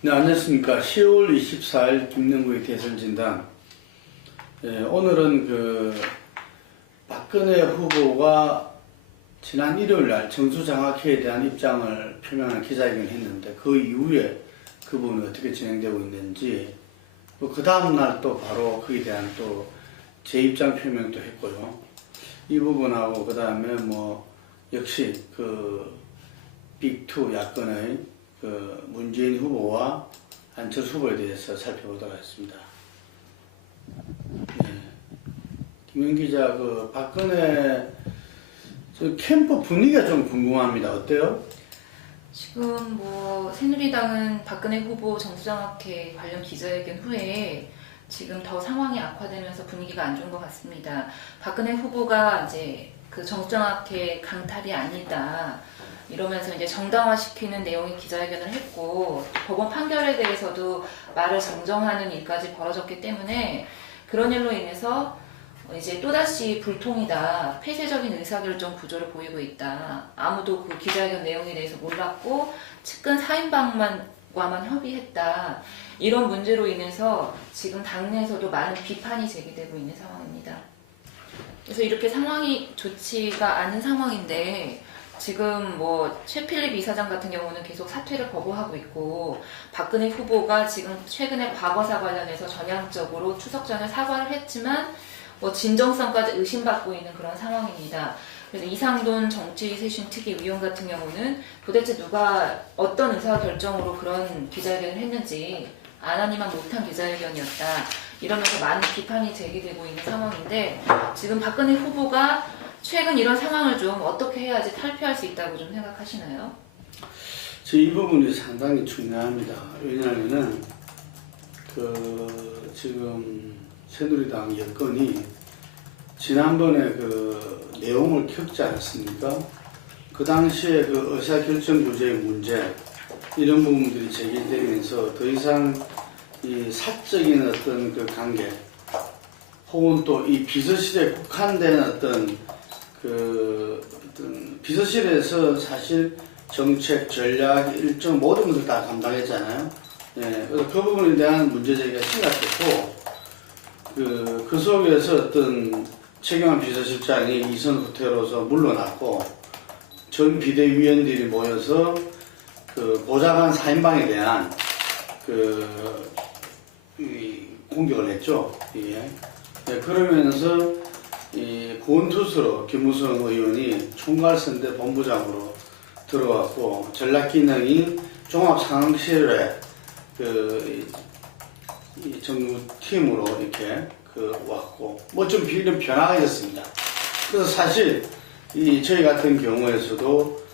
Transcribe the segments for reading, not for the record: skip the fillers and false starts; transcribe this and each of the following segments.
네, 안녕하십니까. 10월 24일 김영구의 대선진단. 오늘은 박근혜 후보가 지난 일요일 날 정수장학회에 대한 입장을 표명한 기자회견을 했는데 그 이후에 그 부분이 어떻게 진행되고 있는지, 그 다음날 또 바로 그에 대한 또 제 입장 표명도 했고요. 이 부분하고 그 다음에 역시 빅2 야권의 문재인 후보와 안철수 후보에 대해서 살펴보도록 하겠습니다. 네. 김영 기자, 박근혜 캠프 분위기가 좀 궁금합니다. 어때요? 지금 새누리당은 박근혜 후보 정수장학회 관련 기자회견 후에 지금 더 상황이 악화되면서 분위기가 안 좋은 것 같습니다. 박근혜 후보가 이제 정수장학회 강탈이 아니다 이러면서 이제 정당화시키는 내용의 기자회견을 했고, 법원 판결에 대해서도 말을 정정하는 일까지 벌어졌기 때문에 그런 일로 인해서 이제 또다시 불통이다, 폐쇄적인 의사결정 구조를 보이고 있다, 아무도 그 기자회견 내용에 대해서 몰랐고 측근 4인방과만 협의했다, 이런 문제로 인해서 지금 당내에서도 많은 비판이 제기되고 있는 상황입니다. 그래서 이렇게 상황이 좋지가 않은 상황인데 지금 최필립 이사장 같은 경우는 계속 사퇴를 거부하고 있고, 박근혜 후보가 지금 최근에 과거사 관련해서 전향적으로 추석 전에 사과를 했지만 진정성까지 의심받고 있는 그런 상황입니다. 그래서 이상돈 정치쇄신 특위위원 같은 경우는 도대체 누가 어떤 의사결정으로 그런 기자회견을 했는지 안 하니만 못한 기자회견이었다, 이러면서 많은 비판이 제기되고 있는 상황인데, 지금 박근혜 후보가 최근 이런 상황을 좀 어떻게 해야지 탈피할 수 있다고 좀 생각하시나요? 이 부분이 상당히 중요합니다. 왜냐하면은 지금 새누리당 여건이 지난번에 내용을 겪지 않았습니까? 그 당시에 의사결정 구조의 문제, 이런 부분들이 제기되면서 더 이상 이 사적인 어떤 관계, 혹은 또 이 비서실에 국한된 어떤 비서실에서 사실 정책, 전략, 일정 모든 것을 다 담당했잖아요. 그래서 그 부분에 대한 문제제기가 심각했고, 그 속에서 어떤 최경환 비서실장이 이선 후퇴로서 물러났고, 전 비대위원들이 모여서 보좌관 4인방에 대한 공격을 했죠. 그러면서 구원투수로 김무성 의원이 총괄선대 본부장으로 들어왔고, 전략기능이 종합상황실에 정무팀으로 이렇게 왔고, 좀 이런 변화가 있었습니다. 그래서 사실 저희 같은 경우에서도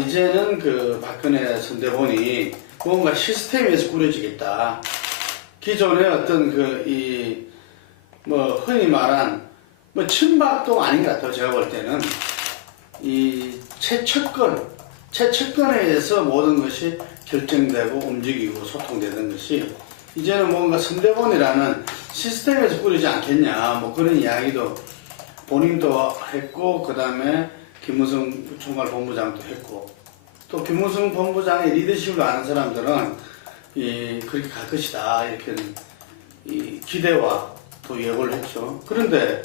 이제는 박근혜 선대본이 뭔가 시스템에서 꾸려지겠다. 기존의 어떤 흔히 말한 친박도 아닌 것 같아요. 제가 볼 때는 이 최측근에 의해서 모든 것이 결정되고 움직이고 소통되는 것이 이제는 뭔가 선대본이라는 시스템에서 꾸리지 않겠냐, 그런 이야기도 본인도 했고, 그 다음에 김무성 총괄본부장도 했고, 또 김무성 본부장의 리더십을 아는 사람들은 그렇게 갈 것이다, 이렇게 기대와 또 예고를 했죠. 그런데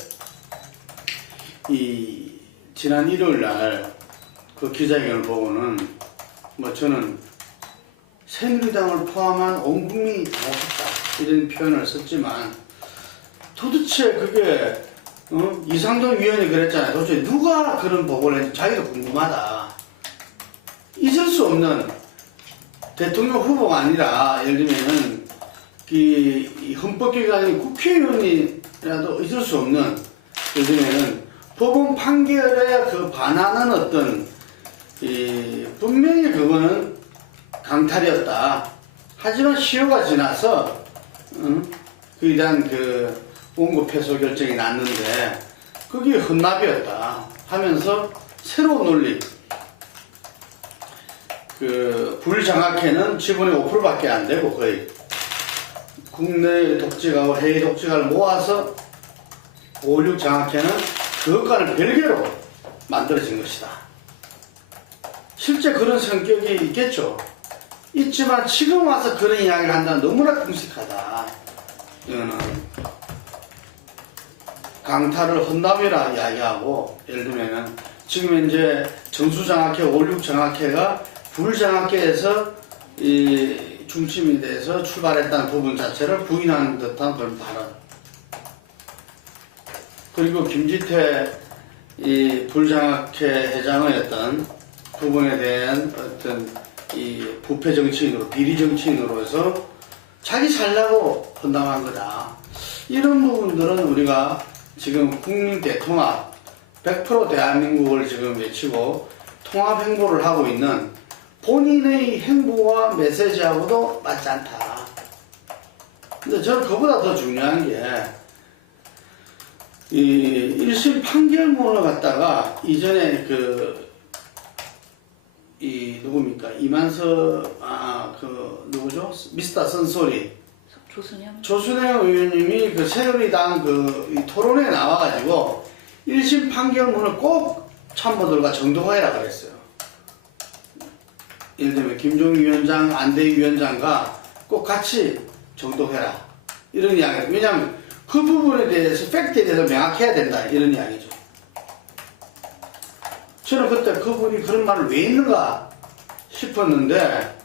지난 일요일 날 기자회견을 보고는 저는 새누리당을 포함한 온 국민이 다 했다, 이런 표현을 썼지만, 도대체 그게 이상돈 위원이 그랬잖아요. 도대체 누가 그런 보고를 했는지 자기도 궁금하다. 있을 수 없는 대통령 후보가 아니라, 예를 들면은 이 헌법기관이 국회의원이라도 있을 수 없는, 예를 들면은 법원 판결에 반하는 어떤 분명히 그거는 강탈이었다. 하지만 시효가 지나서 그에 대한 원고 패소 결정이 났는데 그게 헌납이었다 하면서 새로운 논리, 불장학회는 지분이 5%밖에 안 되고 거의 국내 독재가와 해외 독재가를 모아서 5.16 장학회는 그것과는 별개로 만들어진 것이다. 실제 그런 성격이 있겠죠. 있지만 지금 와서 그런 이야기를 한다는 너무나 궁색하다. 이거는 강타를 헌담이라 이야기하고, 예를 들면은 지금 이제 정수장학회, 올육장학회가 불장학회에서 이 중심이 돼서 출발했다는 부분 자체를 부인하는 듯한 그런 발언. 그리고 김지태 이 불장학회 회장의 어떤 부분에 대한 어떤 이 부패 정치인으로, 비리 정치인으로 해서 자기 살려고 헌담한 거다. 이런 부분들은 우리가 지금 국민 대통합, 100% 대한민국을 지금 외치고 통합 행보를 하고 있는 본인의 행보와 메시지하고도 맞지 않다. 근데 저는 그보다 더 중요한 게, 이 1심 판결문을 갖다가 이전에 누굽니까? 이만석, 누구죠? 미스터 선소리. 조순영 의원님이 그 새누리당 이 토론회에 나와가지고 1심 판결문을 꼭 참모들과 정도화해라 그랬어요. 예를 들면 김종인 위원장, 안대희 위원장과 꼭 같이 정도해라. 이런 이야기예요. 왜냐하면 그 부분에 대해서, 팩트에 대해서 명확해야 된다. 이런 이야기죠. 저는 그때 그분이 그런 말을 왜 했는가 싶었는데,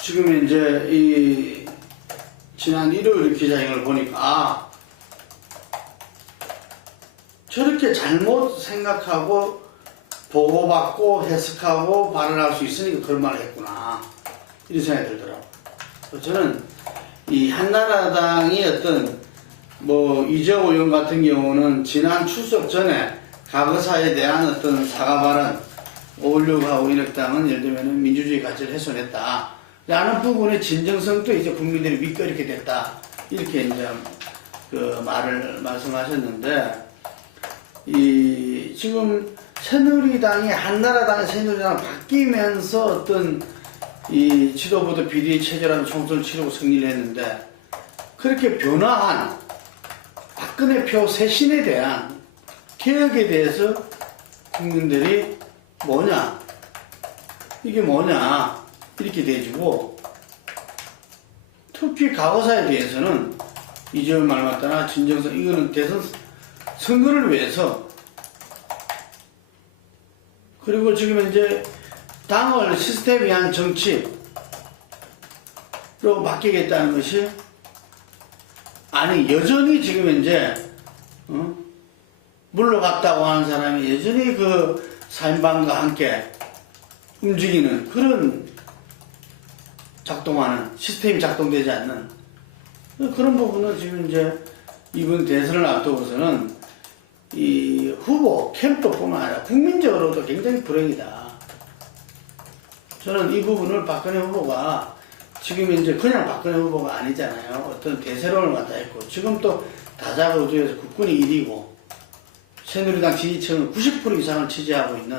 지금 이제 지난 일요일 기자회견을 보니까, 저렇게 잘못 생각하고 보고받고 해석하고 발언할 수 있으니까 그런 말을 했구나, 이런 생각이 들더라고요. 저는 이 한나라당이 어떤 이재호 의원 같은 경우는 지난 추석 전에 과거사에 대한 어떤 사과 발언, 5.16하고 인혁당은 예를 들면 민주주의 가치를 훼손했다 라는 부분의 진정성도 이제 국민들이 믿고 이렇게 됐다, 이렇게 이제 말을 말씀하셨는데, 지금 새누리당이 한나라당의 새누리당 바뀌면서 어떤 이 지도부도 비리 체제라는 총선을 치르고 승리를 했는데, 그렇게 변화한 박근혜 표 쇄신에 대한 개혁에 대해서 국민들이 뭐냐, 이게 뭐냐, 이렇게 돼지고, 특히 과거사에 대해서는 이재용 말 맞다나 진정성, 이거는 대선 선거를 위해서, 그리고 지금 이제 당을 시스템 위한 정치로 바뀌겠다는 것이, 아니 여전히 지금 이제 물러갔다고 하는 사람이 여전히 그 사인방과 함께 움직이는 그런 작동하는 시스템이 작동되지 않는 그런 부분은 지금 이제 이번 대선을 앞두고서는 이 후보 캠프뿐만 아니라 국민적으로도 굉장히 불행이다. 저는 이 부분을 박근혜 후보가 지금 이제 그냥 박근혜 후보가 아니잖아요. 어떤 대세론을 갖다 했고, 지금 또 다자구도에서 국군이 1위고 새누리당 지지층은 90% 이상을 지지하고 있는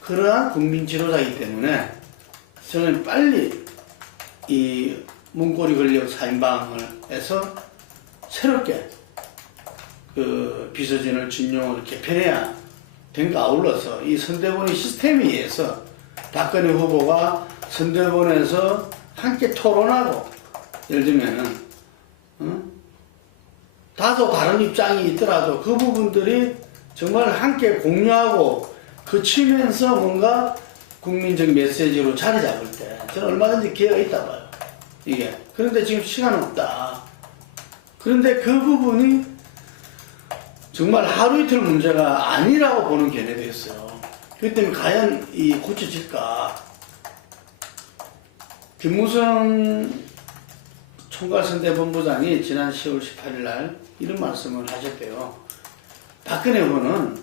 그러한 국민 지도자이기 때문에 저는 빨리 이 문고리 권력 사인방을 해서 새롭게 그 비서진을 진용을 개편해야 된가 아울러서 이 선대본의 시스템에 의해서 박근혜 후보가 선대본에서 함께 토론하고, 예를 들면은 다소 다른 입장이 있더라도 그 부분들이 정말 함께 공유하고 그치면서 뭔가 국민적 메시지로 자리 잡을 때 저는 얼마든지 기회가 있다 봐요, 이게. 그런데 지금 시간 없다. 그런데 그 부분이 정말 하루 이틀 문제가 아니라고 보는 견해도 있어요. 그렇기 때문에 과연 이 고쳐질까? 김무성 총괄선대본부장이 지난 10월 18일 날 이런 말씀을 하셨대요. 박근혜 후보는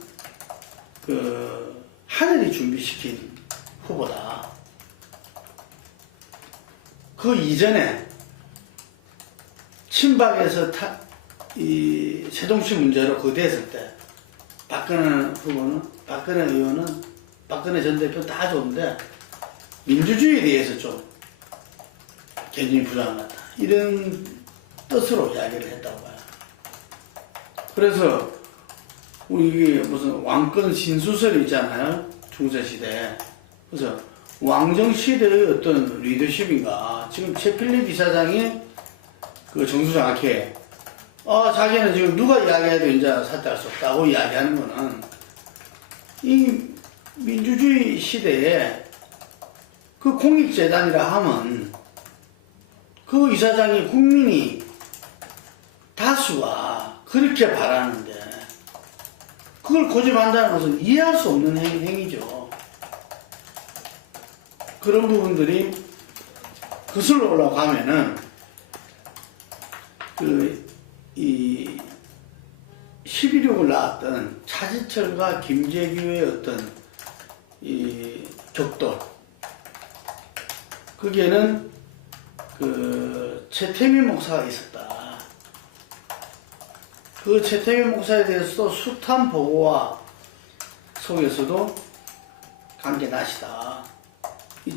하늘이 준비시킨 후보다. 그 이전에 친박에서 이 세종시 문제로 거대했을 때 박근혜 의원은 박근혜 전 대표 다 좋은데 민주주의에 대해서 좀 개념이 부족하다, 이런 뜻으로 이야기를 했다고 봐요. 그래서 이게 무슨 왕권 신수설이 있잖아요, 중세시대에. 그래서 왕정 시대의 어떤 리더십인가. 지금 최필립 이사장이 그 정수장학회, 자기는 지금 누가 이야기해도 이제 사퇴할 수 없다고 이야기하는 거는 이 민주주의 시대에 그 공익재단이라 하면 그 이사장이 국민이 다수가 그렇게 바라는데 그걸 고집한다는 것은 이해할 수 없는 행위죠. 그런 부분들이 거슬러 올라가면은 이 11.6을 낳았던 차지철과 김재규의 어떤 이 격돌, 거기에는 그 최태민 목사가 있었다. 그 최태민 목사에 대해서도 숱한 보고와 속에서도 관계 나시다.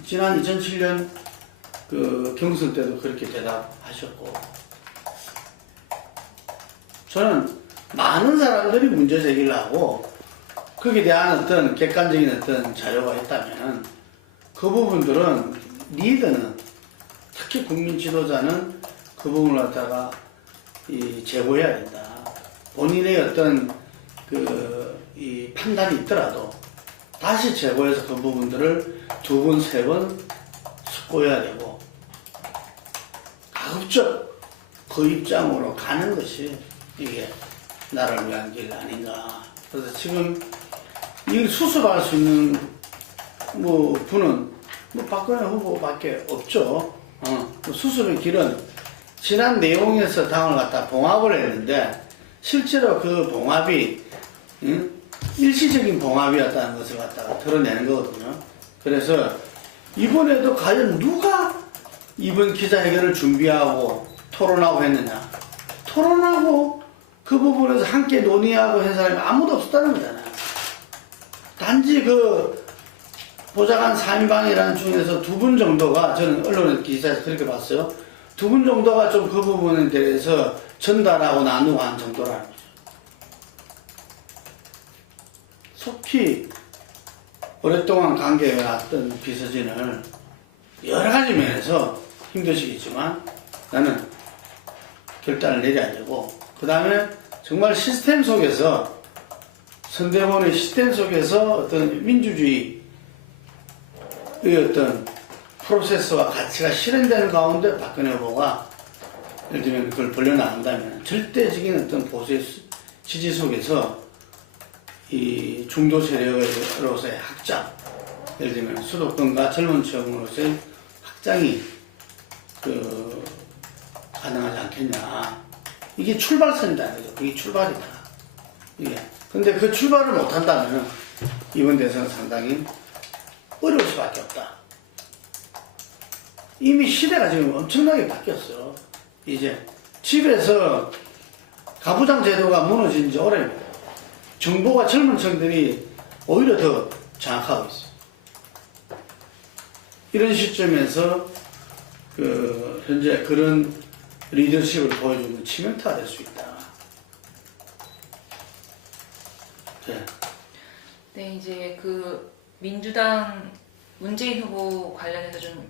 지난 2007년 그 경선 때도 그렇게 대답하셨고, 저는 많은 사람들이 문제 제기를 하고 거기에 대한 어떤 객관적인 어떤 자료가 있다면 그 부분들은 리더는, 특히 국민 지도자는 그 부분을 갖다가 제고해야 된다. 본인의 어떤 이 판단이 있더라도 다시 제고해서 그 부분들을 2번, 3번 숙고해야 되고, 가급적 그 입장으로 가는 것이 이게 나라를 위한 길 아닌가. 그래서 지금 이걸 수습할 수 있는 분은 박근혜 후보밖에 없죠. 수습의 길은 지난 내용에서 당을 갖다 봉합을 했는데 실제로 그 봉합이 일시적인 봉합이었다는 것을 갖다가 드러내는 거거든요. 그래서 이번에도 과연 누가 이번 기자회견을 준비하고 토론하고 했느냐. 토론하고 그 부분에서 함께 논의하고 한 사람이 아무도 없었다는 거잖아요. 단지 그 보좌관 3인방이라는 중에서 2분 정도가, 저는 언론 기사에서 그렇게 봤어요. 2분 정도가 좀 그 부분에 대해서 전달하고 나누고 한 정도라는 거죠. 속히 오랫동안 관계해왔던 비서진을 여러 가지 면에서 힘드시겠지만 나는 결단을 내려야 되고, 그 다음에 정말 시스템 속에서, 선대본의 시스템 속에서 어떤 민주주의의 어떤 프로세스와 가치가 실현되는 가운데 박근혜 후보가 예를 들면 그걸 벌려나간다면 절대적인 어떤 보수의 지지 속에서 이 중도 세력으로서의 확장, 예를 들면 수도권과 젊은 층으로서의 확장이 가능하지 않겠냐. 이게 출발선이다. 그게 출발이다. 이게. 근데 그 출발을 못한다면 이번 대선은 상당히 어려울 수밖에 없다. 이미 시대가 지금 엄청나게 바뀌었어. 이제 집에서 가부장 제도가 무너진 지 오래입니다. 정보가 젊은 층들이 오히려 더 장악하고 있어요. 이런 시점에서 현재 그런 리더십을 보여주는 치명타가 될 수 있다. 네, 이제 그 민주당 문재인 후보 관련해서 좀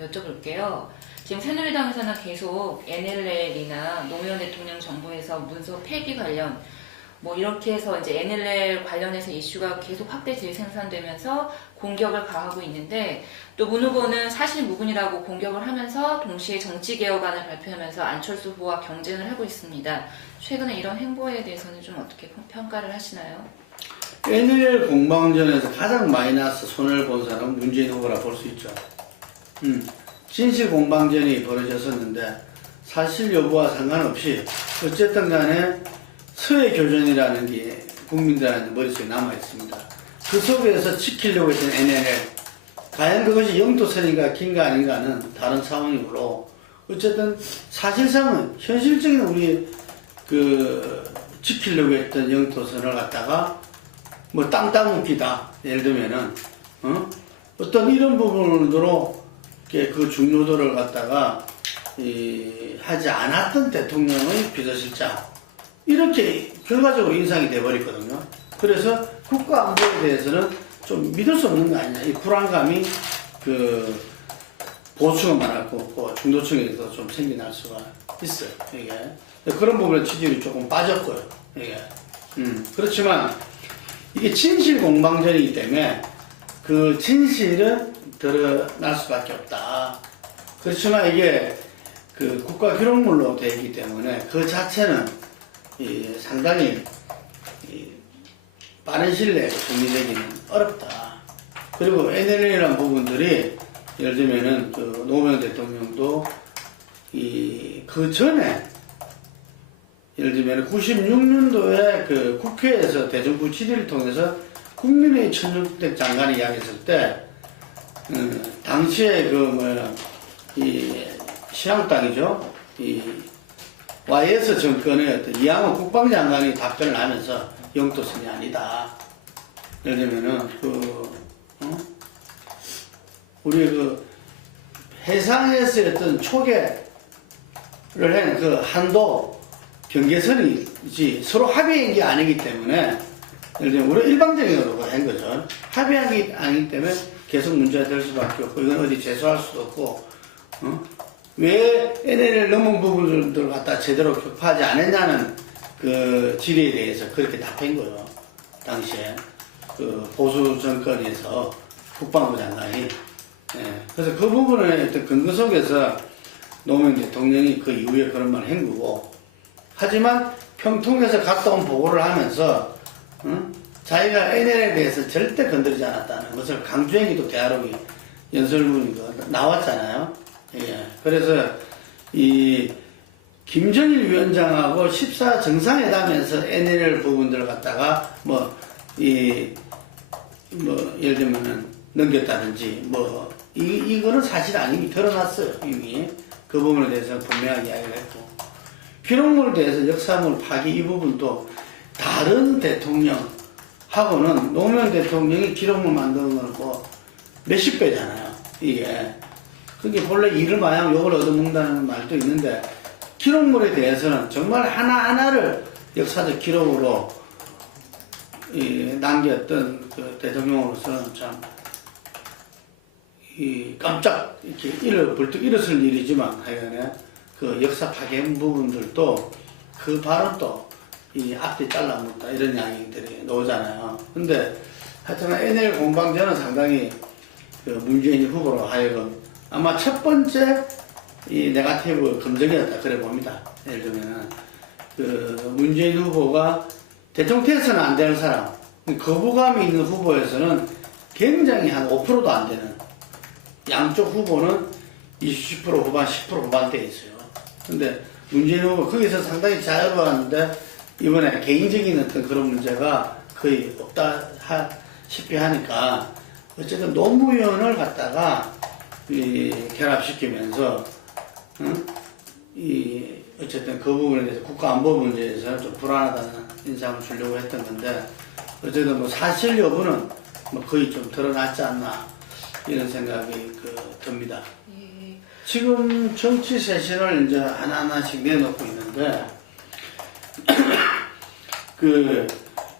여쭤볼게요. 지금 새누리당에서는 계속 NLL이나 노무현 대통령 정부에서 문서 폐기 관련 이렇게 해서 이제 NLL 관련해서 이슈가 계속 확대 재생산되면서 공격을 가하고 있는데, 또 문 후보는 사실 무근이라고 공격을 하면서 동시에 정치개혁안을 발표하면서 안철수 후보와 경쟁을 하고 있습니다. 최근에 이런 행보에 대해서는 좀 어떻게 평가를 하시나요? NLL 공방전에서 가장 마이너스 손해를 본 사람은 문재인 후보라 볼 수 있죠. 진실 공방전이 벌어졌었는데 사실 여부와 상관없이 어쨌든 간에 서해 교전이라는 게 국민들한테 머릿속에 남아있습니다. 그 속에서 지키려고 했던 NLL, 과연 그것이 영토선인가 긴가 아닌가는 다른 상황이므로, 어쨌든 사실상은 현실적인 우리 지키려고 했던 영토선을 갖다가 땅 묶기다, 예를 들면은 어떤 이런 부분으로 그 중요도를 갖다가 하지 않았던 대통령의 비서실장, 이렇게 결과적으로 인상이 돼버렸거든요. 그래서 국가안보에 대해서는 좀 믿을 수 없는 거 아니냐. 이 불안감이 보수가 많았고 중도층에서 좀 생겨날 수가 있어요. 이게 그런 부분에 지지율이 조금 빠졌고요. 이게 그렇지만 이게 진실 공방전이기 때문에 그 진실은 드러날 수밖에 없다. 그렇지만 이게 국가 기록물로 되어 있기 때문에 그 자체는 상당히 빠른 시일 내에 정리되기는 어렵다. 그리고 NLL이라는 부분들이 예를 들면은 노무현 대통령도 그 전에 예를 들면 96년도에 국회에서 대정부 질의를 통해서 국민의 천주택 장관이 이야기했을 때 당시에 이 신한국당이죠. 이 YS 정권의 어떤 이양호 국방장관이 답변을 하면서 영토선이 아니다. 예를 들면은 우리 해상에서의 어떤 초계를 한 한도 경계선이지 서로 합의한 게 아니기 때문에 예를 들면 우리 일방적으로 한 거죠. 합의한 게 아니기 때문에 계속 문제가 될 수밖에 없고 이건 어디 제소할 수도 없고 왜 NLL 넘은 부분들을 갖다 제대로 격파하지 않았냐는 질의에 대해서 그렇게 답한 거예요. 당시에 보수 정권에서 국방부 장관이 그래서 그 부분의 어떤 근거 속에서 노무현 대통령이 그 이후에 그런 말을 한 거고 하지만 평통에서 갔다 온 보고를 하면서 자기가 NLL에 대해서 절대 건드리지 않았다는 것을 강조행기도 대화록이 연설문이 나왔잖아요. 예. 그래서 이 김정일 위원장하고 14 정상회담에서 NLL 부분들을 갖다가 예를 들면은 넘겼다든지 이거는 사실 아님이 드러났어요. 이미 그 부분에 대해서 분명하게 이야기를 했고 기록물에 대해서 역사물 파기 이 부분도 다른 대통령하고는 노무현 대통령이 기록물 만드는 거는 몇십 배잖아요. 이게 그게 본래 일을 마냥 욕을 얻어먹는다는 말도 있는데 기록물에 대해서는 정말 하나하나를 역사적 기록으로 남겼던 대통령으로서는 참 깜짝 이렇게 벌떡 일어설 일이지만 하여간에 역사 파괴한 부분들도 그 발언도 앞뒤 잘라먹다 이런 이야기들이 나오잖아요. 근데 하여튼 NL 공방전은 상당히 문재인 후보로 하여금 아마 첫 번째 네거티브 검증이었다 그래 봅니다. 예를 들면은 문재인 후보가 대통령 돼서는 안 되는 사람 거부감이 있는 후보에서는 굉장히 한 5%도 안 되는 양쪽 후보는 20% 후반 10% 후반대에 있어요. 근데 문재인 후보 거기서 상당히 자유로웠는데 이번에 개인적인 어떤 그런 문제가 거의 없다시피 하니까 어쨌든 노무현을 갖다가 결합시키면서 어쨌든 그 부분에 대해서 국가안보 문제에서는 좀 불안하다는 인상을 주려고 했던 건데 어쨌든 사실 여부는 거의 좀 드러났지 않나 이런 생각이 듭니다. 예. 지금 정치 쇄신을 이제 하나하나씩 내놓고 있는데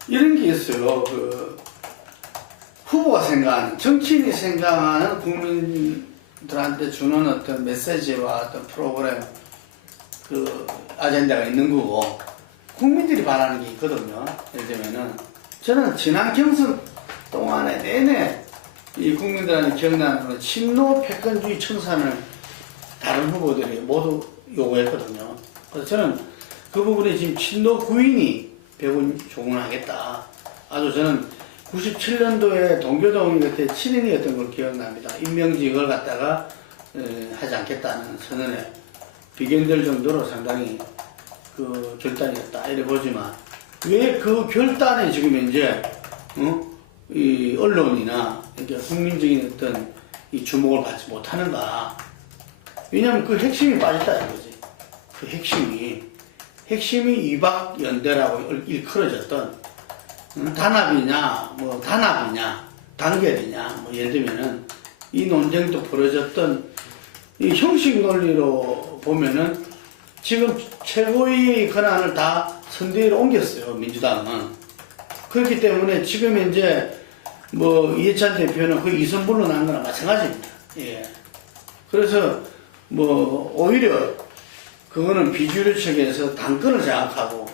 이런 게 있어요. 후보가 생각하는 정치인이 생각하는 국민들한테 주는 어떤 메시지와 어떤 프로그램 아젠다가 있는 거고 국민들이 바라는 게 있거든요. 예를 들면은 저는 지난 경선 동안에 내내 이 국민들한테 기억나는 친노 패권주의 청산을 다른 후보들이 모두 요구했거든요. 그래서 저는 그 부분에 지금 친노 구인이 조공을 하겠다. 아주 저는 97년도에 동교동이 그때 7인이었던 걸 기억납니다. 임명직 이걸 갖다가 하지 않겠다는 선언에 비견될 정도로 상당히 결단이었다 이래 보지만 왜 그 결단에 지금 현재 이 언론이나 국민적인 어떤 이 주목을 받지 못하는가? 왜냐하면 그 핵심이 빠졌다 이거지. 그 핵심이 이박연대라고 일컬어졌던 단합이냐, 단합이냐, 단결이냐, 예를 들면은 이 논쟁도 벌어졌던 이 형식 논리로 보면은 지금 최고의 권한을 다 선대위로 옮겼어요, 민주당은. 그렇기 때문에 지금 현재 뭐 이해찬 대표는 거의 2선 물러난 거나 마찬가지입니다. 예. 그래서 뭐 오히려 그거는 비주류 측에서 당권을 장악하고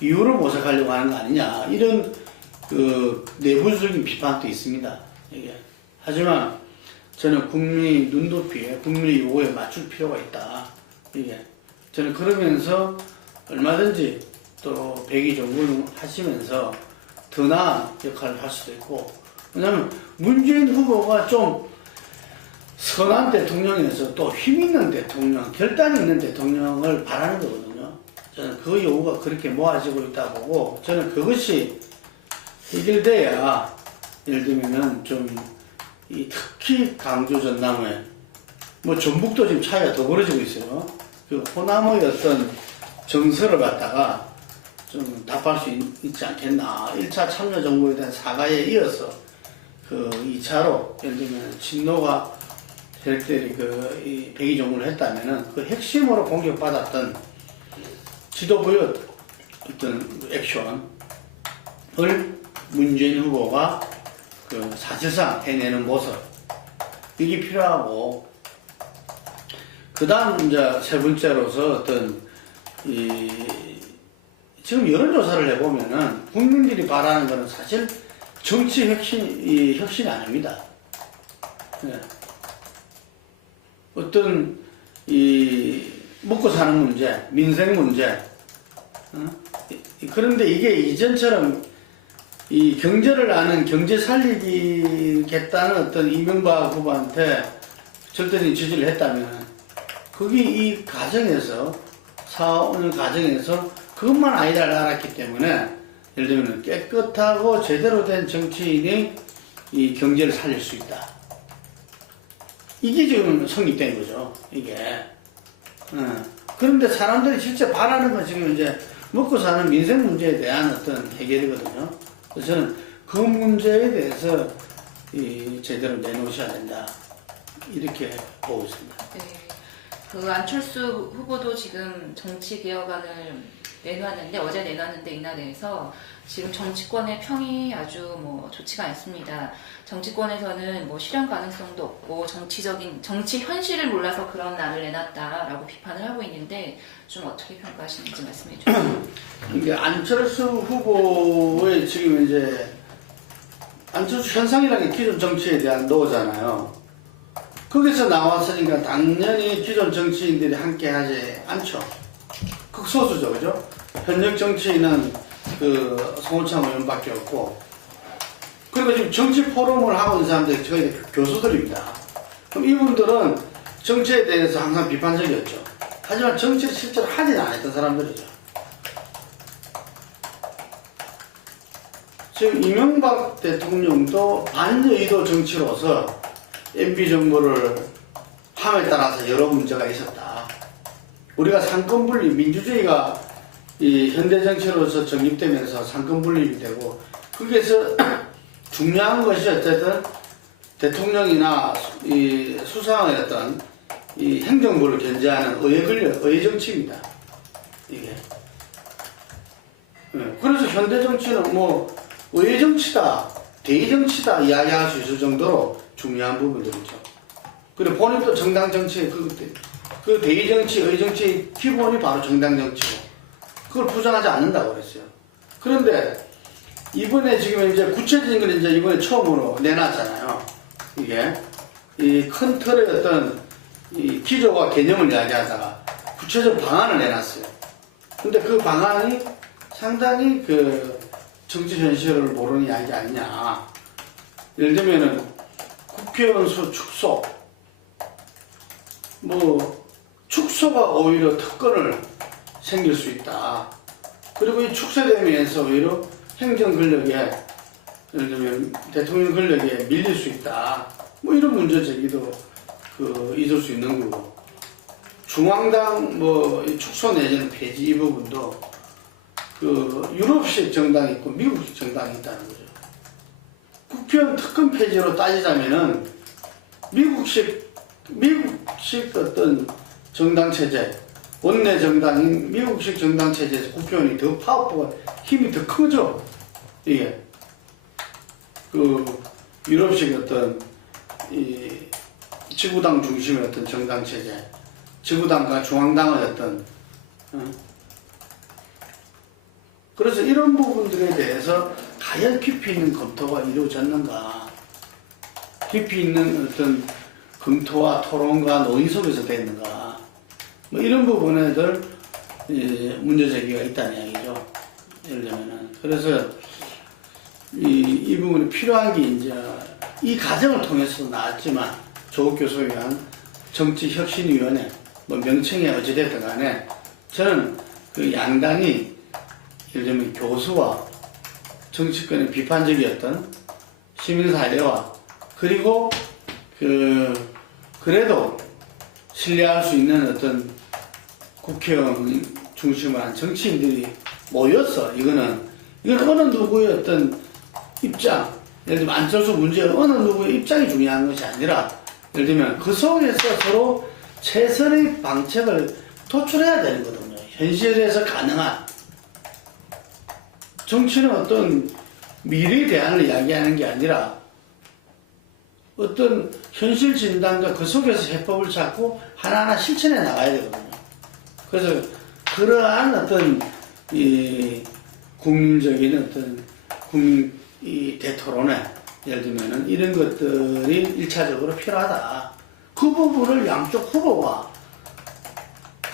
이유를 모색하려고 하는 거 아니냐 이런 그 내부적인 비판도 있습니다. 이게. 하지만 저는 국민의 눈높이에 국민의 요구에 맞출 필요가 있다. 이게. 저는 그러면서 얼마든지 또 백의 정부를 하시면서 더 나은 역할을 할 수도 있고, 왜냐하면 문재인 후보가 좀 선한 대통령에서 또 힘있는 대통령, 결단이 있는 대통령을 바라는 거거든요. 저는 그 요구가 그렇게 모아지고 있다 보고, 저는 그것이 해결돼야, 예를 들면은 좀, 특히 강주 전남에, 뭐 전북도 지금 차이가 더 벌어지고 있어요. 그 호남의 어떤 정서를 갖다가 좀 답할 수 있지 않겠나. 1차 참여정부에 대한 사과에 이어서 그 2차로 예를 들면 친노가 세력들이 그 백의 정부를 했다면은 그 핵심으로 공격받았던 지도부의 어떤 액션을 문재인 후보가 그 사실상 해내는 모습 이게 필요하고, 그 다음 이제 세 번째로서 어떤 지금 여론조사를 해보면은 국민들이 바라는 것은 사실 정치 혁신이 아닙니다. 네. 어떤 먹고 사는 문제, 민생 문제, 그런데 이게 이전처럼 이 경제를 아는 경제 살리겠다는 어떤 이명박 후보한테 절대적인 지지를 했다면, 그게 이 과정에서 4, 5년 과정에서 그것만 아니라를 알았기 때문에, 예를 들면 깨끗하고 제대로 된 정치인이 이 경제를 살릴 수 있다. 이게 지금 성립된 거죠, 이게. 그런데 사람들이 실제 바라는 건 지금 이제 먹고 사는 민생 문제에 대한 어떤 해결이거든요. 그래서 저는 그 문제에 대해서 제대로 내놓으셔야 된다. 이렇게 보고 있습니다. 네. 그 안철수 후보도 지금 정치개혁안을 내놨는데, 어제 내놨는데 이날에서 지금 정치권의 평이 아주 뭐 좋지가 않습니다. 정치권에서는 뭐 실현 가능성도 없고 정치 현실을 몰라서 그런 안을 내놨다라고 비판을 하고 있는데, 좀 어떻게 평가하시는지 말씀해 주세요. 이게 안철수 후보의 지금 이제 안철수 현상이라는 게 기존 정치에 대한 노잖아요. 거기서 나왔으니까 당연히 기존 정치인들이 함께 하지 않죠. 극소수죠, 그죠? 현역 정치인은 그 송호창 의원밖에 없고, 그리고 지금 정치 포럼을 하고 있는 사람들이 저희 교수들입니다. 그럼 이분들은 정치에 대해서 항상 비판적이었죠. 하지만 정치를 실제로 하지는 않았던 사람들이죠. 지금 이명박 대통령도 반의도 정치로서 MB 정부를 함에 따라서 여러 문제가 있었다. 우리가 상권분립, 민주주의가 이 현대 정치로서 정립되면서 상권분립이 되고, 거기에서 중요한 것이 어쨌든 대통령이나 이 수상의 어떤 이 행정부를 견제하는 의회 정치입니다. 이게. 그래서 현대 정치는 뭐 의회 정치다, 대의 정치다 이야기할 수 있을 정도로 중요한 부분들이죠. 그리고 본인도 정당 정치의 그 대의 정치, 의회 정치의 기본이 바로 정당 정치고, 그걸 부정하지 않는다고 그랬어요. 그런데 이번에 지금 이제 구체적인 걸 이제 이번에 처음으로 내놨잖아요. 이게 이 큰 틀의 어떤 이 기조와 개념을 이야기하다가 구체적 방안을 내놨어요. 근데 그 방안이 상당히 그 정치 현실을 모르는 이야기 아니냐. 예를 들면은 국회의원 수 축소, 뭐 축소가 오히려 특권을 생길 수 있다. 그리고 이 축소되면서 오히려 행정 권력에, 예를 들면 대통령 권력에 밀릴 수 있다. 뭐 이런 문제 제기도 있을 수 있는 거고, 중앙당 뭐 축소 내지는 폐지 이 부분도 그 유럽식 정당이 있고 미국식 정당이 있다는 거죠. 국회의원 특권 폐지로 따지자면은 미국식 어떤 정당 체제, 원내 정당인 미국식 정당 체제에서 국회의원이 더 파워가 힘이 더 크죠. 이게 그 유럽식 어떤 이 지구당 중심의 어떤 정당 체제, 지구당과 중앙당의 어떤 그래서 이런 부분들에 대해서 과연 깊이 있는 검토가 이루어졌는가, 깊이 있는 어떤 검토와 토론과 논의 속에서 됐는가, 뭐 이런 부분에들 문제 제기가 있다는 이야기죠. 예를 들면은 그래서 이 부분이 필요한 게 이제 이 과정을 통해서 나왔지만 조국 교수에 의한 정치혁신위원회 뭐 명칭이 어찌됐든 간에 저는 그 양당이 예를 들면 교수와 정치권의 비판적이었던 시민사회와 그리고 그래도 신뢰할 수 있는 어떤 국회의원 중심으로 한 정치인들이 모여서 이거는 어느 누구의 어떤 입장, 예를 들면 안철수 문제 어느 누구의 입장이 중요한 것이 아니라 예를 들면 그 속에서 서로 최선의 방책을 도출해야 되는 거거든요. 현실에서 가능한 정치는 어떤 미래 대안을 이야기하는 게 아니라 어떤 현실 진단과 그 속에서 해법을 찾고 하나하나 실천해 나가야 되거든요. 그래서 그러한 어떤 이 국민적인 어떤 국민 이 대토론회 예를 들면은 이런 것들이 1차적으로 필요하다. 그 부분을 양쪽 후보와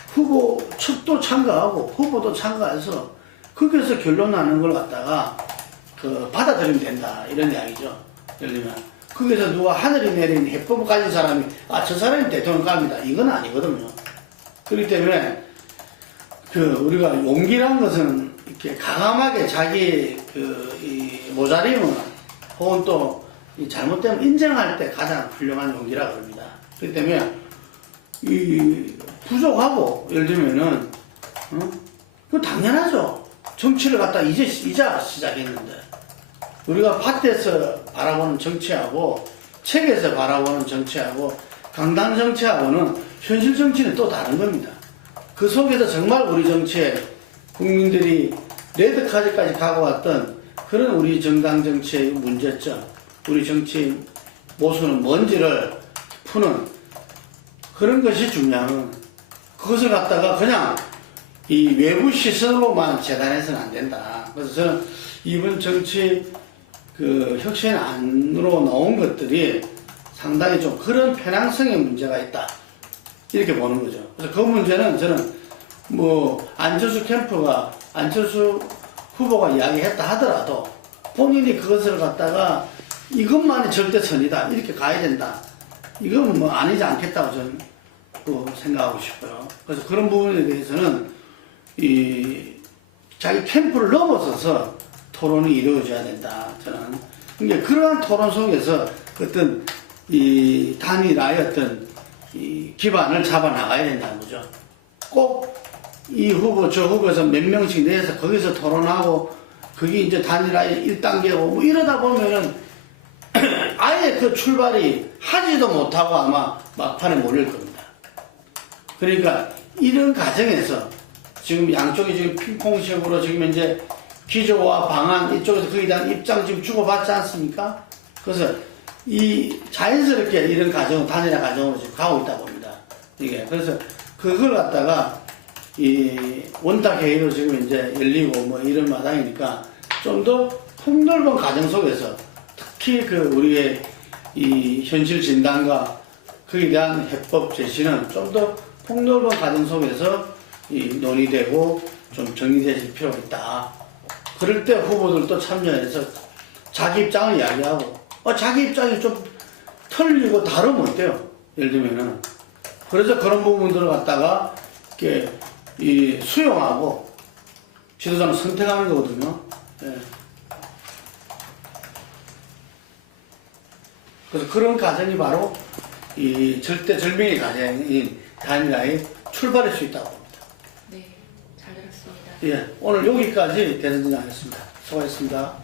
후보 측도 참가하고 후보도 참가해서 거기에서 결론 나는 걸 갖다가 받아들이면 된다 이런 이야기죠. 예를 들면 거기서 누가 하늘이 내린 해법을 가진 사람이 저 사람이 대통령 갑니다 이건 아니거든요. 그렇기 때문에 우리가 용기란 것은 이렇게 강함하게 자기 이 모자림을 혹은 또 잘못되면 인정할 때 가장 훌륭한 용기라 그럽니다. 그렇기 때문에 이 부족하고 예를 들면은 그 당연하죠. 정치를 갖다 이제 시작했는데 우리가 밭에서 바라보는 정치하고 책에서 바라보는 정치하고 강당 정치하고는 현실 정치는 또 다른 겁니다. 그 속에서 정말 우리 정치에 국민들이 레드카드까지 가고 왔던 그런 우리 정당 정치의 문제점, 우리 정치 모순은 뭔지를 푸는 그런 것이 중요한 그것을 갖다가 그냥 이 외부 시선으로만 재단해서는 안 된다. 그래서 저는 이번 정치 혁신 안으로 나온 것들이 상당히 좀 그런 편향성의 문제가 있다. 이렇게 보는 거죠. 그래서 그 문제는 저는 뭐 안철수 캠프가 안철수 후보가 이야기했다 하더라도 본인이 그것을 갖다가 이것만이 절대선이다. 이렇게 가야 된다. 이건 뭐 아니지 않겠다고 저는 또 생각하고 싶어요. 그래서 그런 부분에 대해서는 자기 캠프를 넘어서서 토론이 이루어져야 된다. 저는. 그러니까 그러한 토론 속에서 어떤 이 단일화의 어떤 이 기반을 잡아 나가야 된다는 거죠. 꼭 이 후보 저 후보에서 몇 명씩 내서 거기서 토론하고 그게 이제 단일화의 1단계고 뭐 이러다 보면은 아예 그 출발이 하지도 못하고 아마 막판에 몰릴 겁니다. 그러니까 이런 과정에서 지금 양쪽이 지금 핑퐁식으로 지금 이제 기조와 방안 이쪽에서 거기에 대한 입장 지금 주고받지 않습니까? 그래서 이 자연스럽게 이런 과정, 단일화 과정으로 지금 가고 있다 봅니다. 이게. 그래서 그걸 갖다가 이 원탁회의로 지금 이제 열리고 뭐 이런 마당이니까 좀 더 폭넓은 과정 속에서 특히 우리의 이 현실 진단과 거기에 대한 해법 제시는 좀 더 폭넓은 과정 속에서 논의되고 좀 정리될 필요가 있다. 그럴 때 후보들도 참여해서 자기 입장을 이야기하고 자기 입장이 좀 틀리고 다르면 어때요? 예를 들면은 그래서 그런 부분들을 갖다가 이렇게 수용하고 지도자는 선택하는 거거든요. 예. 그래서 그런 과정이 바로 이 절대절명의 과정인 단일화의 출발일 수 있다고 봅니다. 네, 잘 들었습니다. 예, 오늘 여기까지 대선진행하겠습니다. 수고하셨습니다.